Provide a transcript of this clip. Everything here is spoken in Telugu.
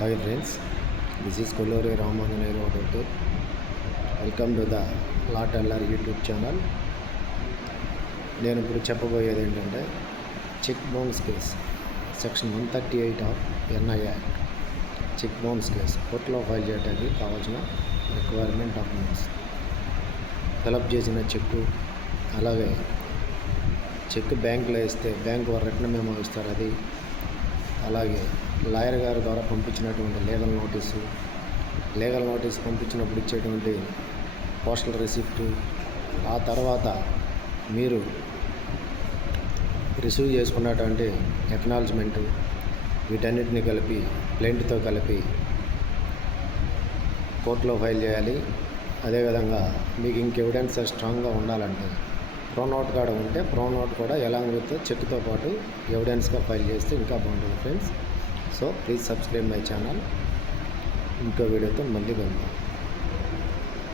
Hi friends, this is Kolluri Ramananero Doctor. Welcome to the Lot LR YouTube channel. నేను ఇప్పుడు చెప్పబోయేది ఏంటంటే check bounce case section 138 of NI act. Check bounce case కోర్టులో ఫైల్ చేయడానికి కావాల్సిన రిక్వైర్మెంట్ డాక్యుమెంట్స్, ఫిలప్ చేసిన చెక్కు, అలాగే చెక్ బ్యాంకులో ఇస్తే బ్యాంకు వారు రిటర్న్ మెమో ఇస్తారు, అది అలాగే లాయర్ గారి ద్వారా పంపించినటువంటి లీగల్ నోటీసు పంపించినప్పుడు ఇచ్చేటువంటి పోస్టల్ రిసిప్ట్, ఆ తర్వాత మీరు రిసీవ్ చేసుకున్నటువంటి ఎక్నాలజ్మెంటు, వీటన్నిటిని కలిపి ప్లెయింట్తో కలిపి కోర్టులో ఫైల్ చేయాలి. అదేవిధంగా మీకు ఇంక ఎవిడెన్స్ స్ట్రాంగ్గా ఉండాలంటే ప్రోనోట్ కార్డు ఉంటే ప్రోనోట్ కూడా ఎలాంగ్ విత్ చెక్తో పాటు ఎవిడెన్స్గా ఫైల్ చేస్తే ఇంకా బాగుంటుంది friends. So please subscribe my channel. ఇంకో వీడియోతో మళ్ళీ కలుద్దాం.